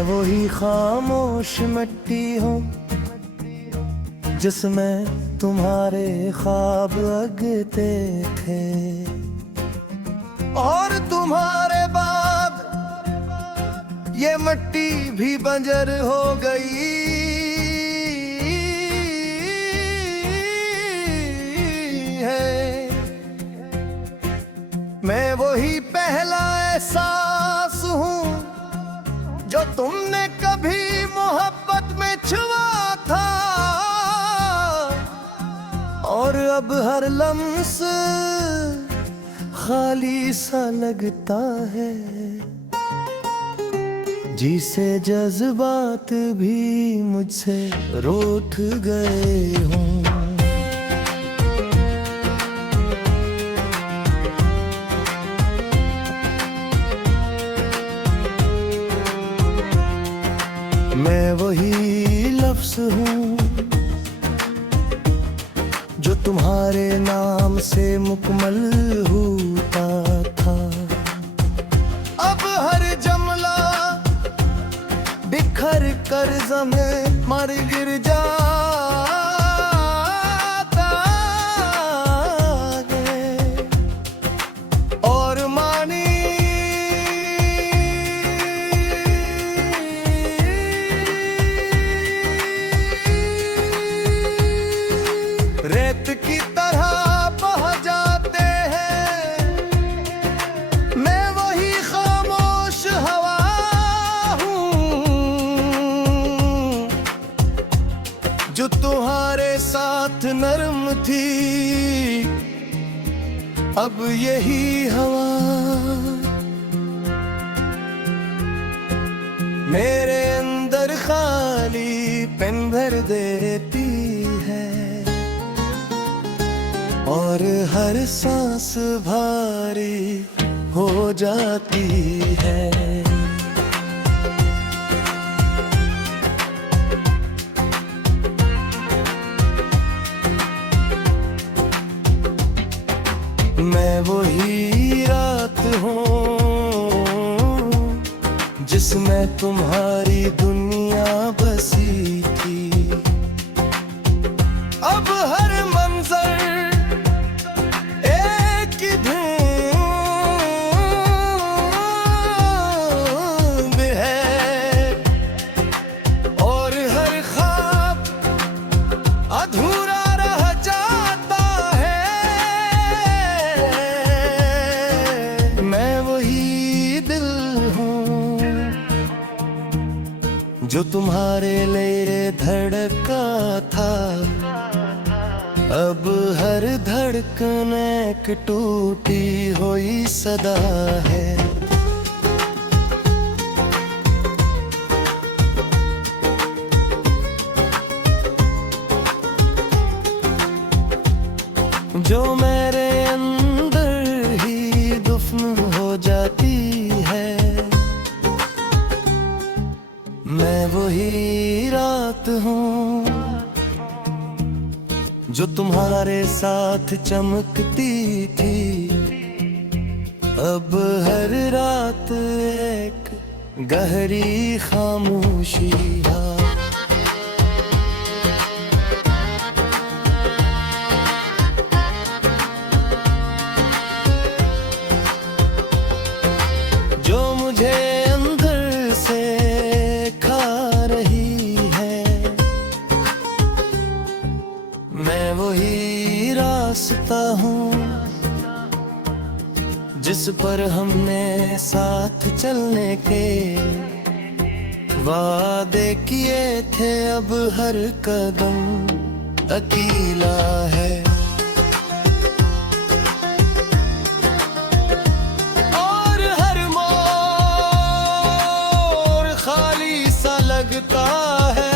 मैं वही खामोश मिट्टी हूँ जिसमें तुम्हारे ख्वाब लगते थे, और तुम्हारे बाद ये मिट्टी भी बंजर हो गई है। मैं वही पहला एहसास हूँ जो तुमने कभी मोहब्बत में छुआ था, और अब हर लम्स खाली सा लगता है, जिसे जज्बात भी मुझसे रूठ गए हों। मैं वही लफ्ज़ हूँ जो तुम्हारे नाम से मुकम्मल होता था। अब हर जमला बिखर कर ज़मीं मर गिर जाता है, और मानी रेत की तरह बह जाते हैं। मैं वही खामोश हवा हूँ जो तुम्हारे साथ नरम थी, अब यही हवा मेरे अंदर खाली पेन भर देती है, और हर सांस भारी हो जाती है। मैं वही रात हूँ जिसमें तुम्हारी दुनिया बसी थी। अब हर मंजर अधूरा रह जाता है। मैं वही दिल हूँ जो तुम्हारे लिए धड़का था, अब हर धड़कन एक टूटी हुई सदा है। जो मेरे अंदर ही दफन हो जाती है। मैं वही रात हूँ जो तुम्हारे साथ चमकती थी, अब हर रात एक गहरी खामोशी है। मुझे अंदर से खा रही है। मैं वही रास्ता हूँ जिस पर हमने साथ चलने के वादे किए थे, अब हर कदम अकेला है। लगता है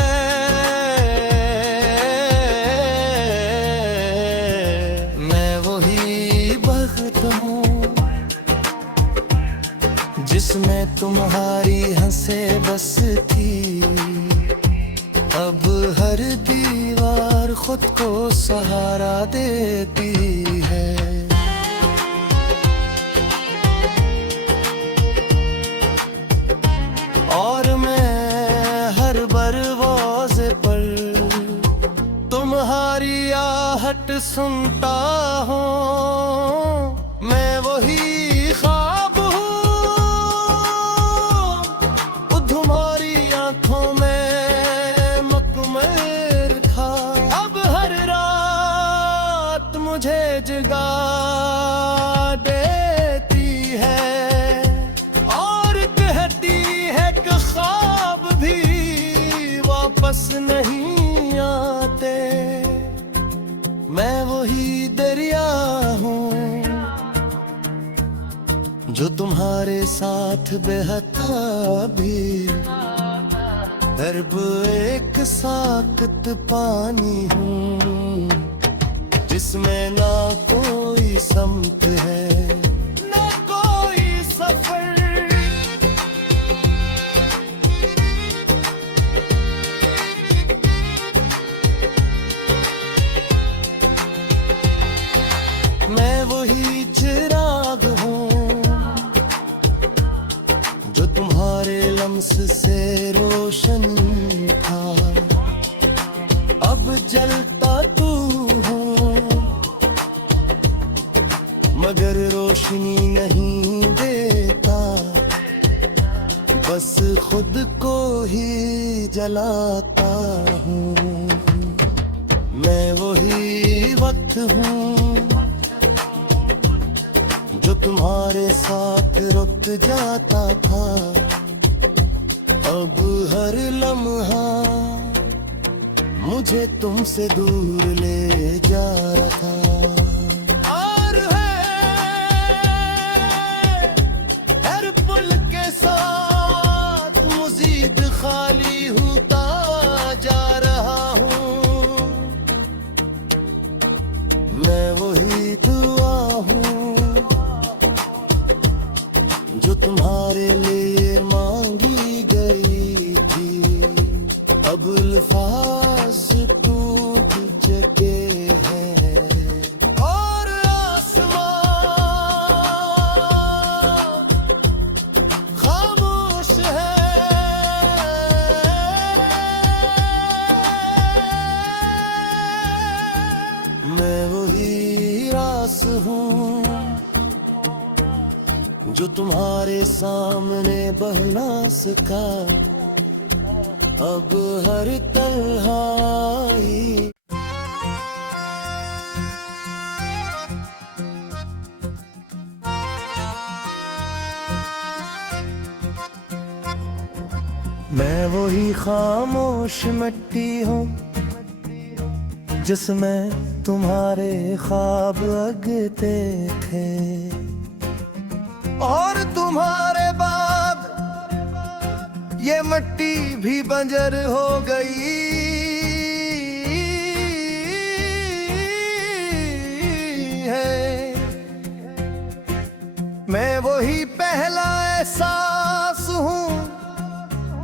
मैं वही बख्त हूँ जिसमें तुम्हारी हंसे बस थी, अब हर दीवार खुद को सहारा देती है। और मैं तुम्हारी आहट सुनता हूँ, मैं वही ख्वाब हूँ। तुम्हारी आंखों में मुकम्मल था, अब हर रात मुझे जगा देती है और कहती है कि ख्वाब भी वापस नहीं आते। मैं वही दरिया हूँ जो तुम्हारे साथ बहता भी, दर्ब एक साकत पानी हूँ जिसमें ना कोई समत है ना कोई सफर। मैं वही चिराग हूँ जो तुम्हारे लम्स से रोशन था, अब जलता तू हूँ मगर रोशनी नहीं देता, बस खुद को ही जलाता हूँ। मैं वही वक्त हूँ जो तुम्हारे साथ रुक जाता था, अब हर लम्हा मुझे तुमसे दूर ले जा रहा था। और हर पुल के साथ मज़ीद खाली होता जा रहा हूँ। मैं वही दुआ हूँ जो तुम्हारे लिए मांगी गई थी, अब अल्फाज टूट चुके हैं और आसमां खामोश है। मैं वही रास हूँ जो तुम्हारे सामने बह ना सका, अब हर तन्हाई। मैं वही खामोश मिट्टी हूँ जिसमें तुम्हारे ख्वाब अगते थे, और तुम्हारे बाद ये मिट्टी भी बंजर हो गई है। मैं वही पहला एहसास हूँ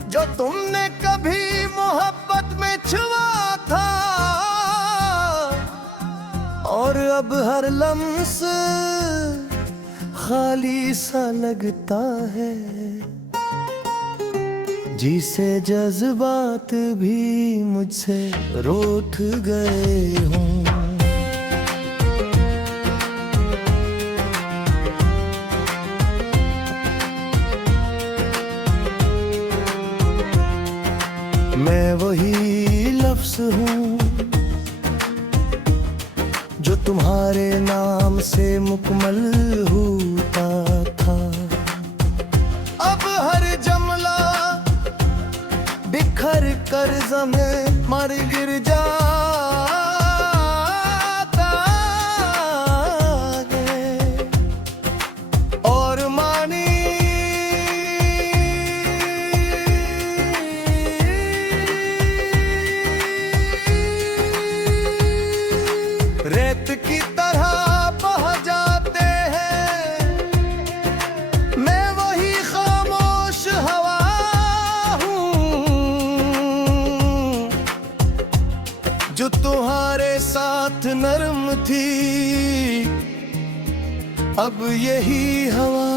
जो तुमने कभी मोहब्बत में छुआ था, और अब हर लम्स खाली सा लगता है, जिसे जज्बात भी मुझसे रूठ गए हों। मैं वही लफ्ज़ हूँ जो तुम्हारे नाम से मुकम्मल होता था, अब हर जमला बिखर कर ज़मीं मर गिर जाता है, और मानी रेत की तरह बह जाते हैं। मैं वही खामोश हवा हूँ जो तुम्हारे साथ नरम थी, अब यही हवा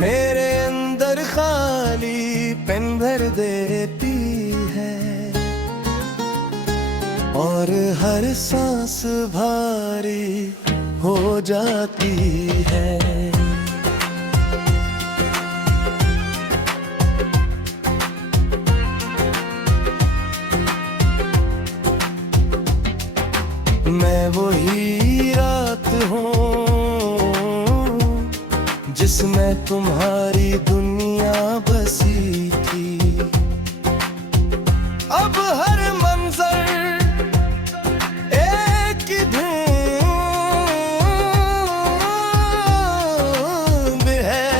मेरे अंदर खाली पेन भर देती और हर सांस भारी हो जाती है। मैं वही रात हूँ जिसमें तुम्हारी दुनिया बसी थी। अब हर मंजर एक ही धुन है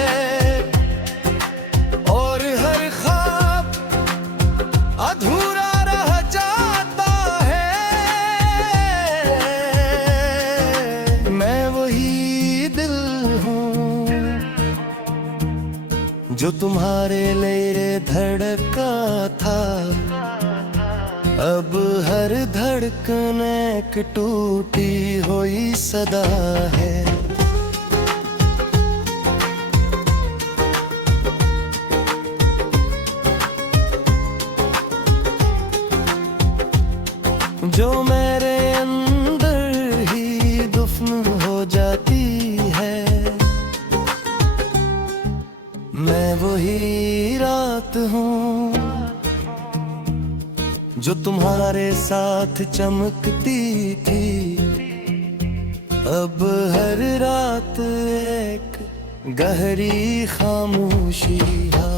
और हर ख्वाब अधूरा रह जाता है। मैं वही दिल हूँ जो तुम्हारे लिए धड़का था। अब हर धड़कन एक टूटी हुई सदा है। जो मेरे अंदर ही दफन हो जाती है। मैं वही रात हूँ जो तुम्हारे साथ चमकती थी। अब हर रात एक गहरी खामोशी है।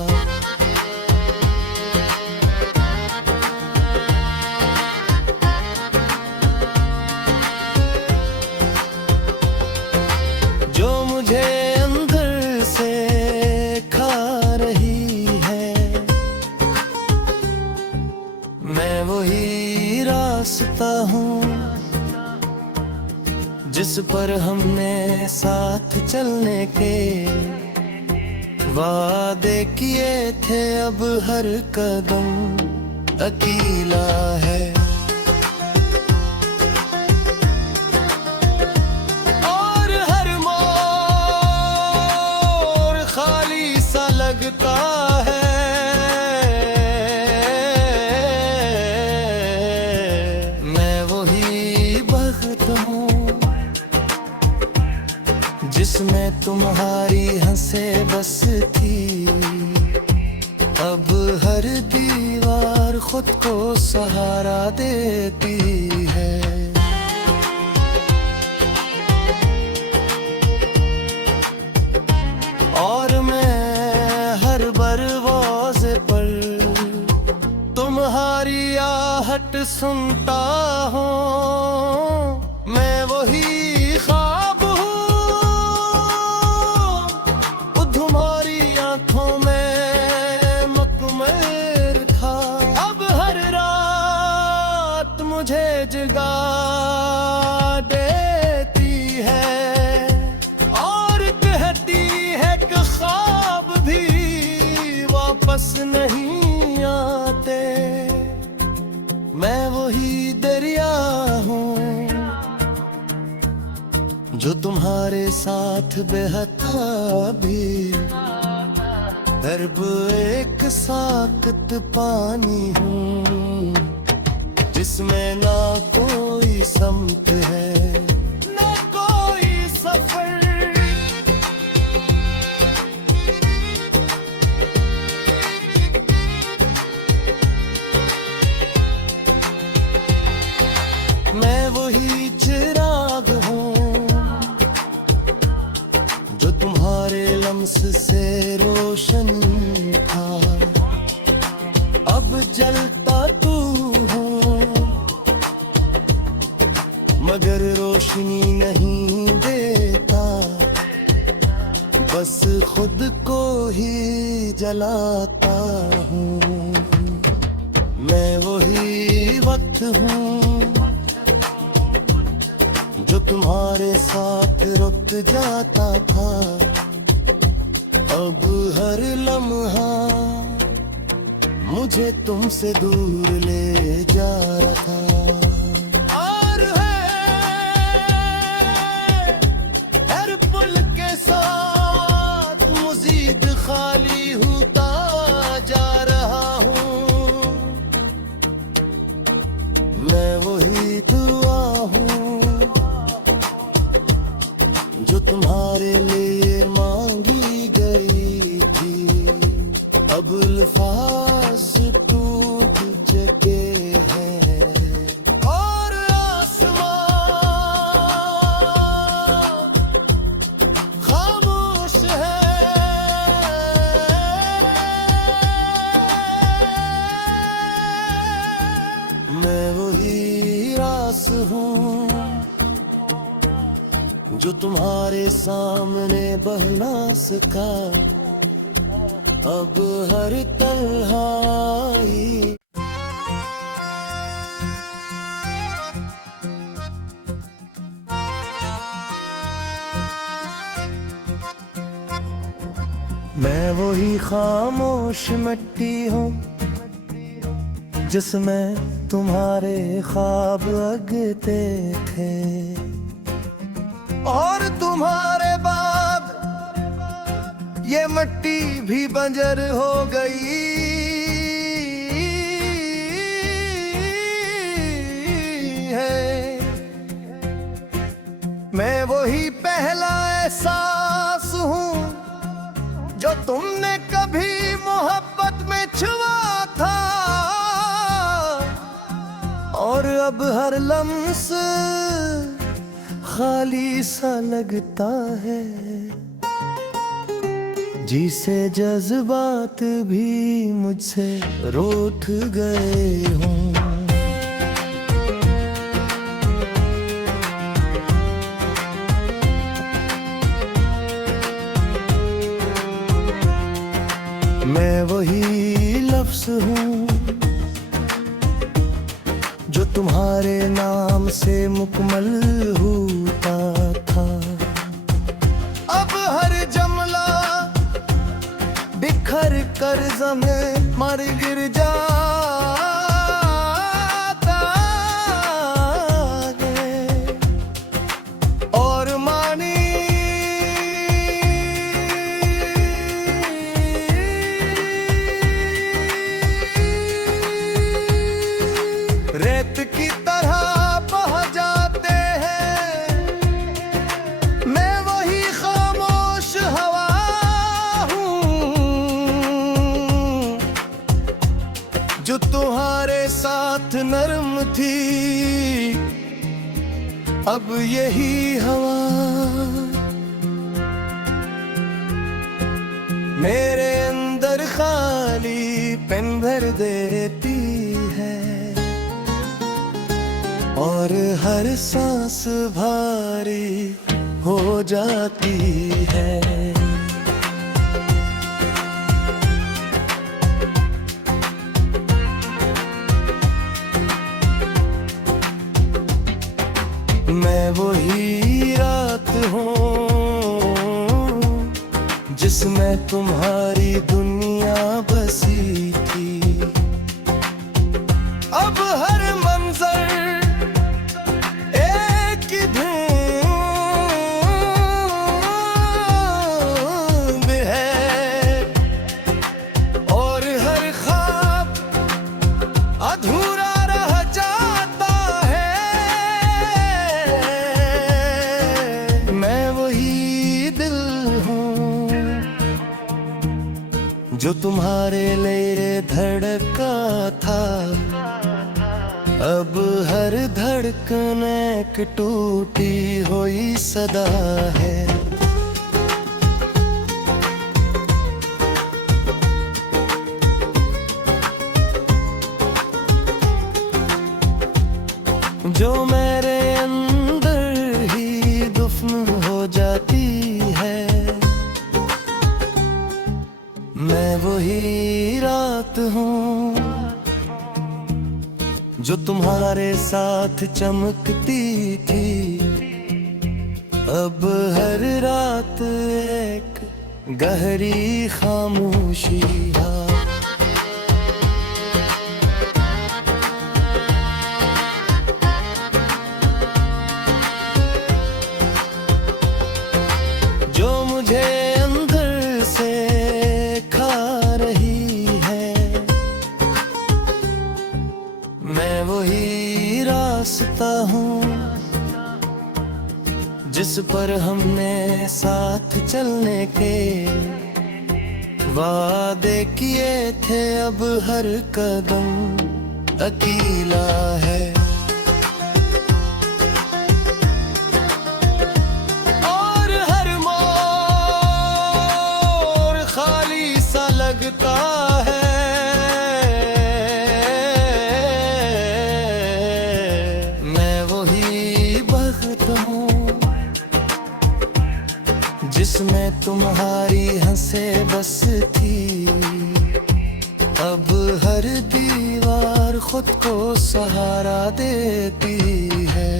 जो मुझे अंदर से खा रही है। मैं वही रास्ता हूँ जिस पर हमने साथ चलने के वादे किए थे। अब हर कदम अकेला है और हर मोड़ खाली सा लगता है। जिसमें तुम्हारी हंसे बस थी। अब हर दीवार खुद को सहारा देती है। और मैं हर दरवाजे पर तुम्हारी आहट सुनता हूँ। मैं वही ख्वाब हूँ आँखों में मुकम्मल था। अब हर रात मुझे जगा देती है और कहती है कि ख्वाब भी वापस नहीं आते। मैं वही दरिया हूँ जो तुम्हारे साथ बहता भी। दर्ब एक साकत पानी हूँ जिसमें ना कोई समत है ना कोई सफर। मैं वही चिराग हूँ जो तुम्हारे लम्स से रोशन था। अब जलता तू हो मगर रोशनी नहीं देता। बस खुद को ही जलाता हूँ। मैं वही वक्त हूँ जो तुम्हारे साथ रुक जाता था। अब हर लम्हा मुझे तुमसे दूर ले जा रहा था। और हर पुल के साथ मज़ीद खाली होता जा रहा हूँ। मैं वही हूँ जो तुम्हारे सामने बह ना सका, अब हर तन्हाई। मैं वही खामोश मिट्टी हूँ जिसमें तुम्हारे ख्वाब लगते थे, और तुम्हारे बाद ये मिट्टी भी बंजर हो गई है। मैं वही पहला एहसास हूँ जो तुमने कभी मोहब्बत में छुआ था, और अब हर लम्स खाली सा लगता है, जिसे जज्बात भी मुझसे रूठ गए हों। मैं वही लफ्ज़ हूँ जो तुम्हारे नाम से मुकम्मल होता था, अब हर जमला बिखर कर ज़मीं मर गिर जाता है, और मानी रेत की तरह बह जाते हैं। मैं वही खामोश हवा हूँ जो तुम्हारे साथ नरम थी, अब यही हवा मेरे अंदर खाली पेन भर देती है, और हर सांस भारी हो जाती है। मैं वही रात हूँ जिसमें तुम्हारी दुनिया बसी थी, अब हर मंजर अधूरा रह जाता है। मैं वही दिल हूँ जो तुम्हारे लिए धड़का था, अब हर धड़कन एक टूटी हुई सदा है। जो मेरे अंदर ही दफन हो जाती है, मैं वही रात हूँ जो तुम्हारे साथ चमकती थी, अब हर रात एक गहरी खामोशी है। मुझे अंदर से खा रही है, मैं वही रास्ता हूँ जिस पर हमने साथ चलने के वादे किए थे, अब हर कदम अकेला है। लगता है मैं वही बस थी, अब हर दीवार खुद को सहारा देती है।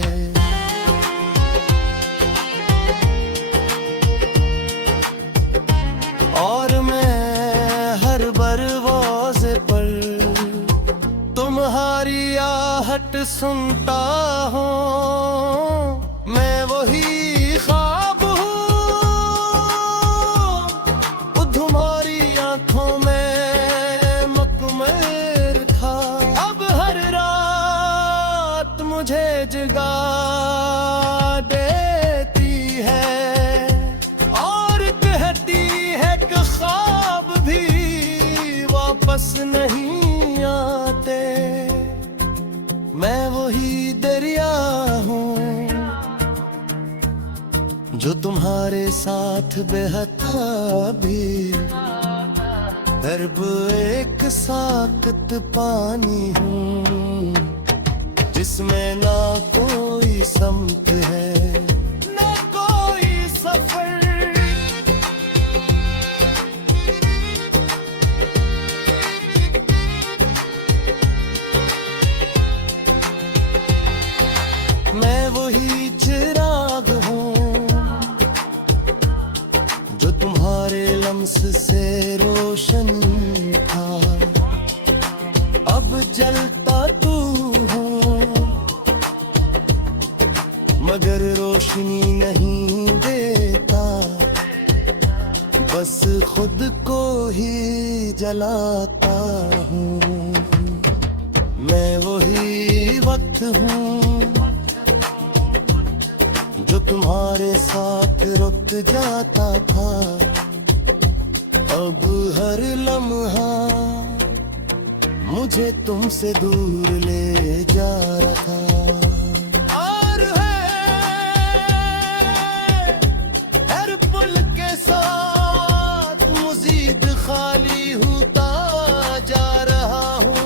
और मैं हर दरवाजे पर तुम्हारी आहट सुनता हूँ। मैं वही ख्वाब हूँ, तुम्हारी आंखों में मुकम्मल था। अब हर रात मुझे जगा देती है और कहती है कि ख्वाब भी वापस नहीं आते। मैं वही दरिया हूँ जो तुम्हारे साथ बहता भी, दर्ब एक साकत पानी हूँ जिसमें ना कोई समत है ना कोई सफर। मैं वही चिराग हूँ जो तुम्हारे लम्स से रोशन था, अब जलता तू हूँ मगर रोशनी नहीं देता, बस खुद को ही जलाता हूँ। मैं वही वक्त हूँ जो तुम्हारे साथ रुक जाता था, अब हर लम्हा मुझे तुमसे दूर ले जा रहा था। और हर पुल के साथ मज़ीद खाली होता जा रहा हूँ।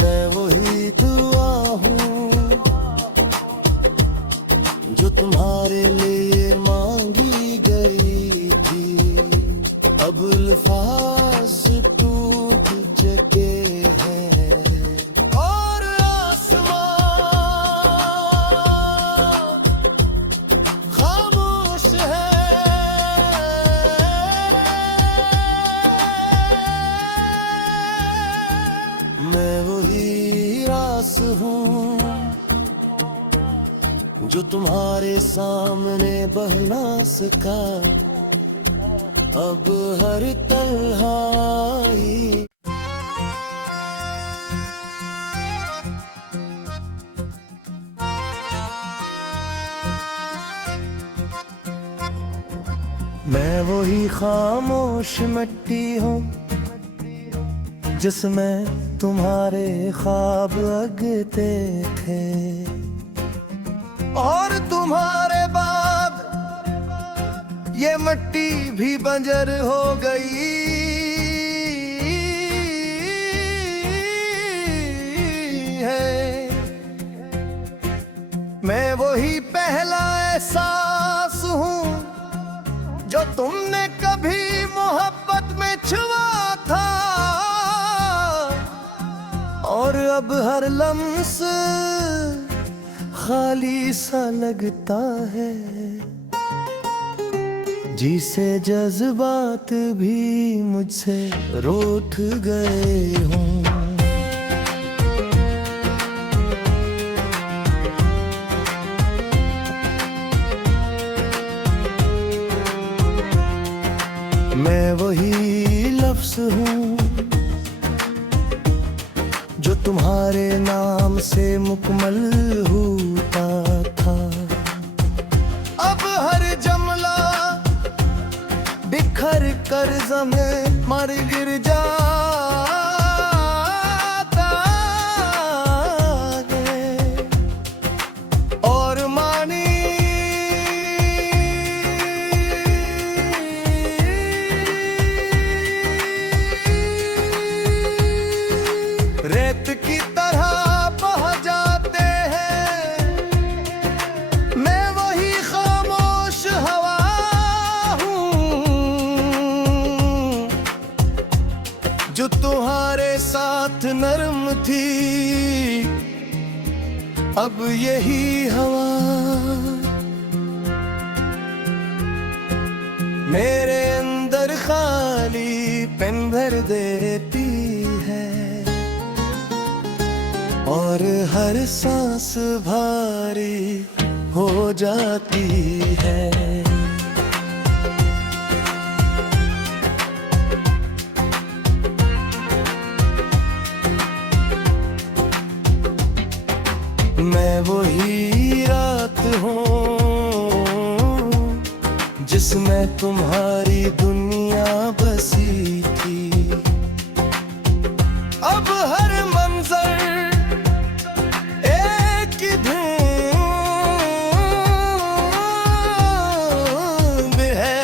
मैं वही दुआ हूँ जो तुम्हारे लिए मांगी गई थी, अब अल्फाज टूट चुके हैं और आसमां खामोश है। मैं वही रास हूँ जो तुम्हारे सामने बह ना सका, अब हर तन्हाई। मैं वही खामोश मिट्टी हूँ जिसमें तुम्हारे ख्वाब लगते थे, और तुम्हारे बाद ये मिट्टी भी बंजर हो गई है। मैं वही पहला एहसास हूँ जो तुमने कभी मोहब्बत में छुआ था, और अब हर लम्स खाली सा लगता है, जिसे जज्बात भी मुझसे रूठ गए हों। मैं वही लफ्ज़ हूँ जो तुम्हारे नाम से मुकम्मल होता था, अब हर जमला बिखर कर ज़मीं मर गिर जाता है, और मानी रेत की तरह बह जाते हैं। मैं वही खामोश हवा तुम्हारे साथ नरम थी, अब यही हवा मेरे अंदर खाली पेन भर देती है, और हर सांस भारी हो जाती है। मैं वही रात हूँ जिसमें तुम्हारी दुनिया बसी थी, अब हर मंजर एक धुन है,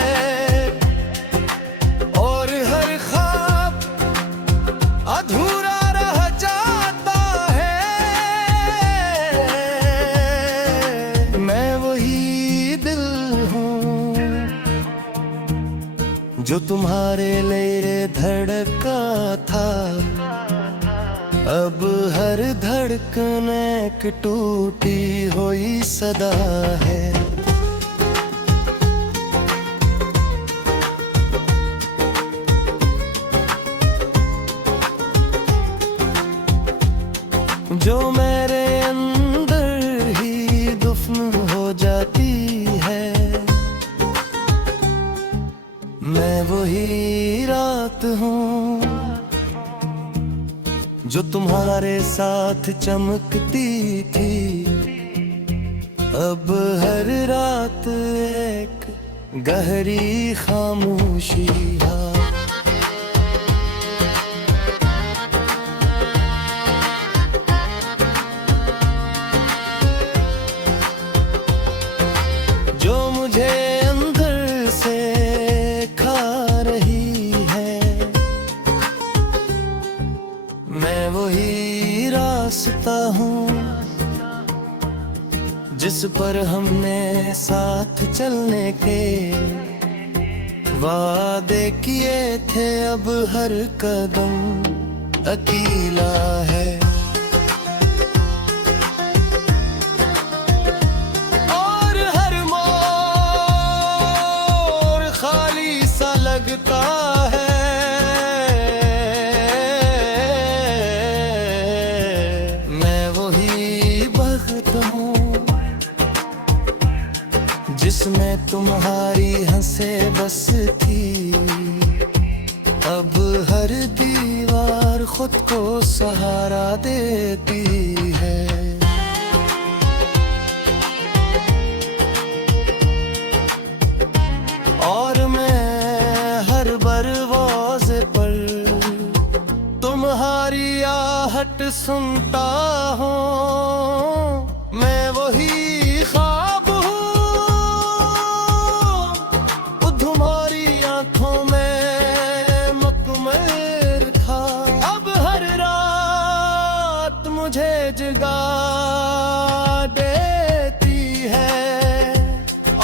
और हर ख्वाब अधूरा रह जाता है। मैं वही दिल हूँ जो तुम्हारे लिए धड़का था, अब हर धड़कन एक टूटी हुई सदा है। जो मेरे अंदर ही दफन हो जाती है, मैं वही रात हूँ जो तुम्हारे साथ चमकती थी, अब हर रात एक गहरी खामोशी है। जो मुझे अंदर से खा रही है, मैं वही रास्ता हूँ जिस पर हमने साथ चलने के वादे किए थे, अब हर कदम अकेला है। और हर मोड़ खाली सा लगता है, जिसमें तुम्हारी हंसे बस थी, अब हर दीवार खुद को सहारा देती है। और मैं हर दरवाजे पर तुम्हारी आहट सुनता हूँ, मैं वही ख्वाब हूँ तुम्हारी आंखों में मुकम्मल था, अब हर रात मुझे जगा देती है,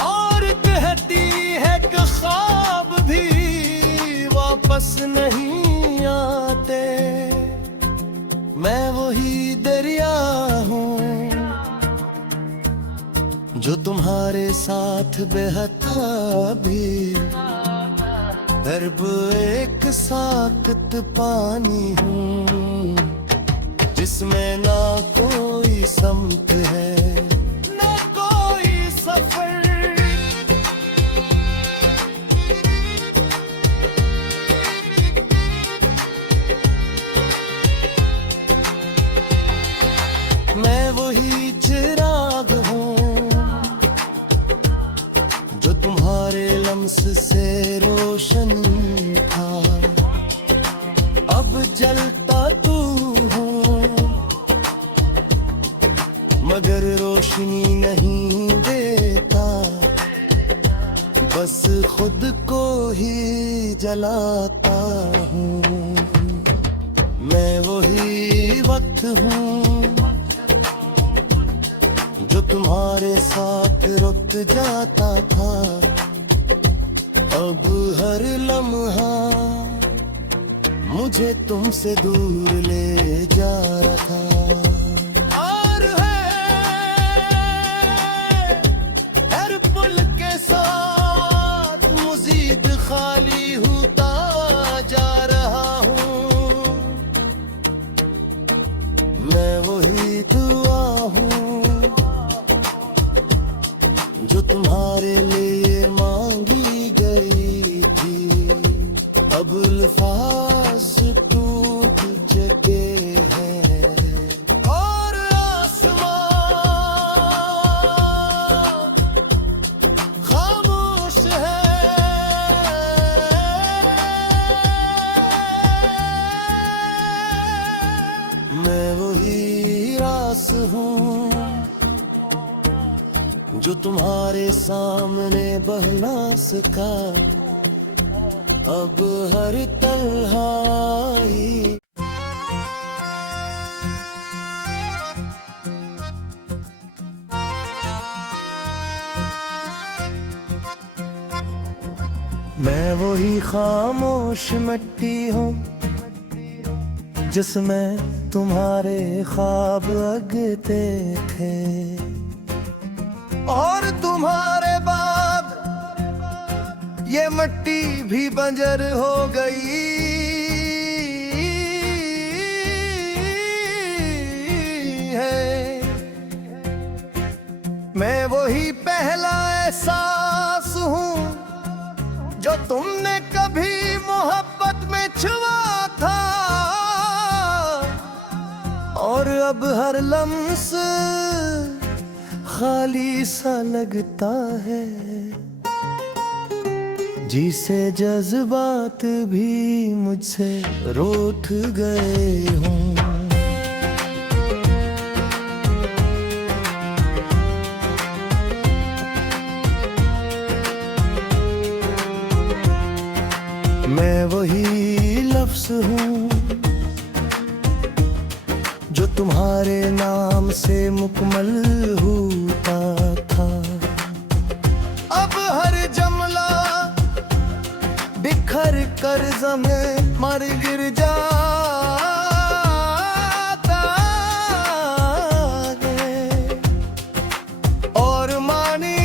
और कहती है कि ख्वाब भी वापस नहीं आते। मैं वही दरिया हूँ जो तुम्हारे साथ बहता भी, दर्ब एक साकत पानी हूँ जिसमें ना कोई समत है ना कोई सफर। मैं वही चिराग हूँ जो तुम्हारे लम्स से रोशन था, अब जलता तू हूँ मगर रोशनी नहीं देता, बस खुद को ही जलाता हूँ। मैं वही वक्त हूँ जो तुम्हारे साथ रुक जाता था, अब हर लम्हा मुझे तुमसे दूर ले जा रहा था। और हर पुल के साथ मज़ीद खाली होता जा रहा हूँ। मैं वही दुआ हूँ जो तुम्हारे लिए मांगी गई थी। अब अल्फाज टूट चुके हैं और आसमां खामोश है। मैं वही रास हूँ जो तुम्हारे सामने बह ना सका। अब हर तन्हाई मैं वही खामोश मिट्टी हूँ जिसमें तुम्हारे ख्वाब लगते थे। और तुम्हारे बाद ये मिट्टी भी बंजर हो गई है। मैं वही पहला एहसास हूँ जो तुमने कभी मोहब्बत में छुआ था। और अब हर लम्स खाली सा लगता है, जिसे जज्बात भी मुझसे रूठ गए हों। मैं वही लफ्ज़ हूँ जो तुम्हारे नाम से मुकम्मल होता था। अब हर जमला बिखर कर ज़मीं मर गिर जाता है। और मानी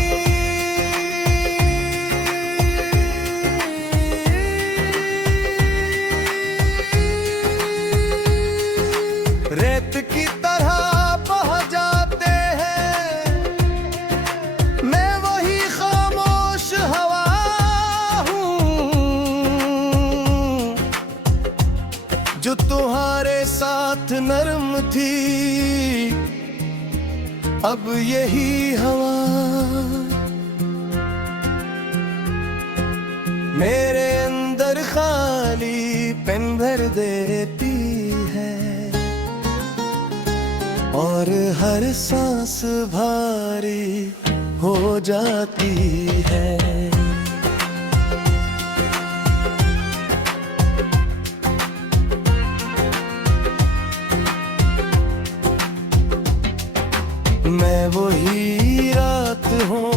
रेत की तरह बह जाते हैं। मैं वही खामोश हवा हूँ जो तुम्हारे साथ नरम थी। अब यही हवा मेरे अंदर खाली पेन भर देती है। और हर सांस भारी हो जाती है। मैं वही रात हूँ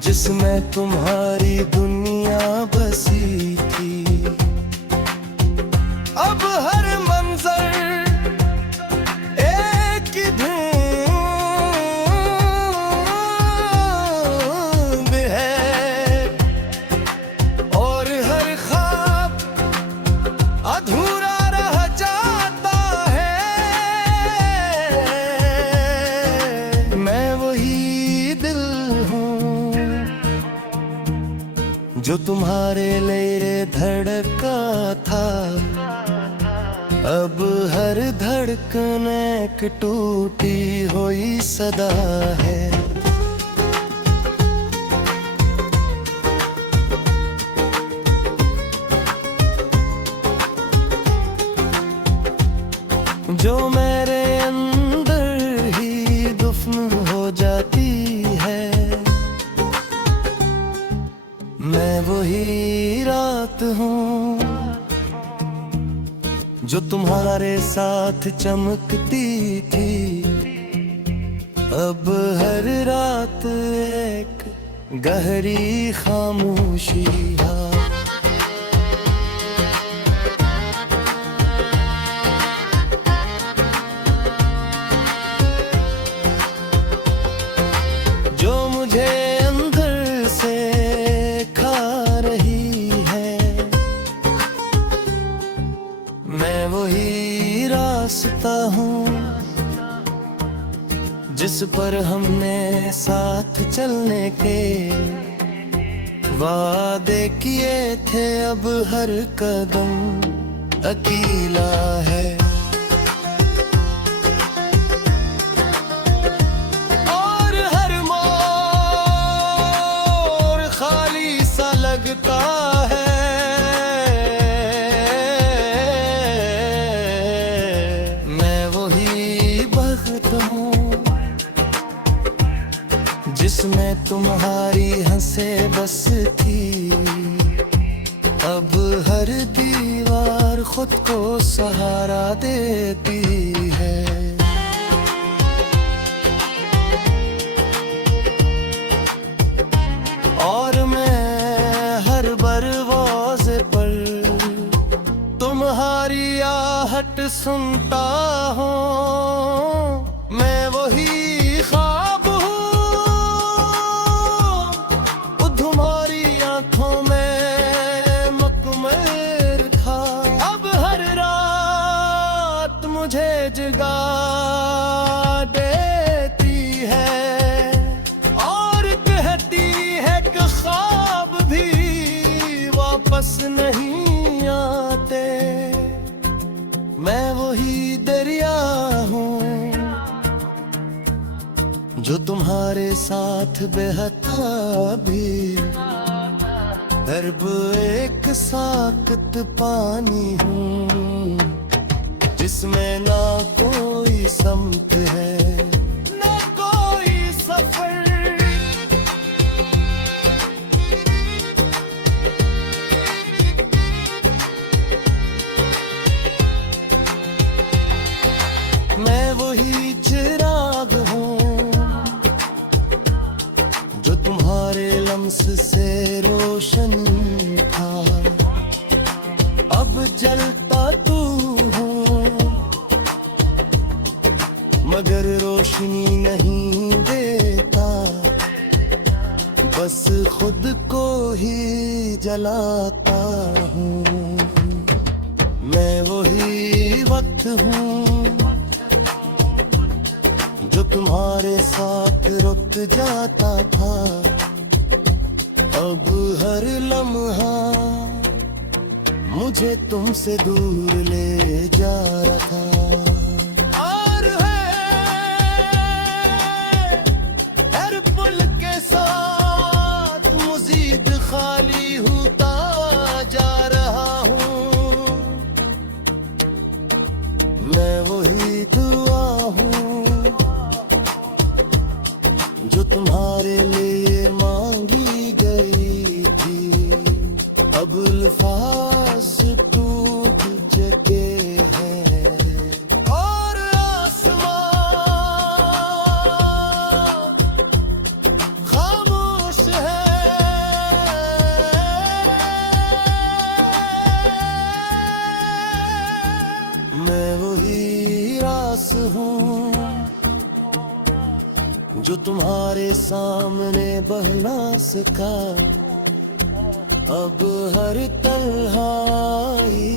जिसमें तुम्हारी दुनिया बसी थी। अब हर मंजर अधूरा रह जाता है। मैं वही दिल हूँ जो तुम्हारे लिए धड़का था। अब हर धड़कन एक टूटी हुई सदा है। जो मेरे अंदर ही दफन हो जाती है। मैं वही रात हूँ जो तुम्हारे साथ चमकती थी। अब हर रात एक गहरी खामोशी है। रास्ता हूँ जिस पर हमने साथ चलने के वादे किए थे। अब हर कदम अकेला है और हर मोड़ खाली सा लगता है। मैं वही वक्त हूँ जिसमें तुम्हारी हंसे बस थी। अब हर दीवार खुद को सहारा देती है। और मैं हर बरवाज़े पर तुम्हारी आहट सुनता हूँ। मैं वही ख्वाब हूँ तुम्हारी आंखों में मुकम्मल था। अब हर रात मुझे जगा देती है और कहती है कि ख्वाब भी वापस नहीं आते। मैं वही दरिया हूँ जो तुम्हारे साथ बहता भी। दर्ब एक साकत पानी हूँ जिसमें ना कोई समत है ना कोई सफर। मैं वही चिराग हूँ जो तुम्हारे लम्स से रोशन था। अब जलता तू हूँ मगर रोशनी नहीं देता। बस खुद को ही जलाता हूँ। मैं वही वक्त हूँ जो तुम्हारे साथ रुक जाता था। अब हर लम्हा मुझे तुमसे दूर ले जा रहा था। और है हर पुल के साथ मज़ीद खाली होता जा रहा हूँ। मैं वही दुआ हूँ जो तुम्हारे लिए मांगी गई थी। अब अल्फाज टूट चुके हैं और आसमान खामोश है। मैं वही रास हूँ जो तुम्हारे सामने बह ना सका। अब हर तन्हाई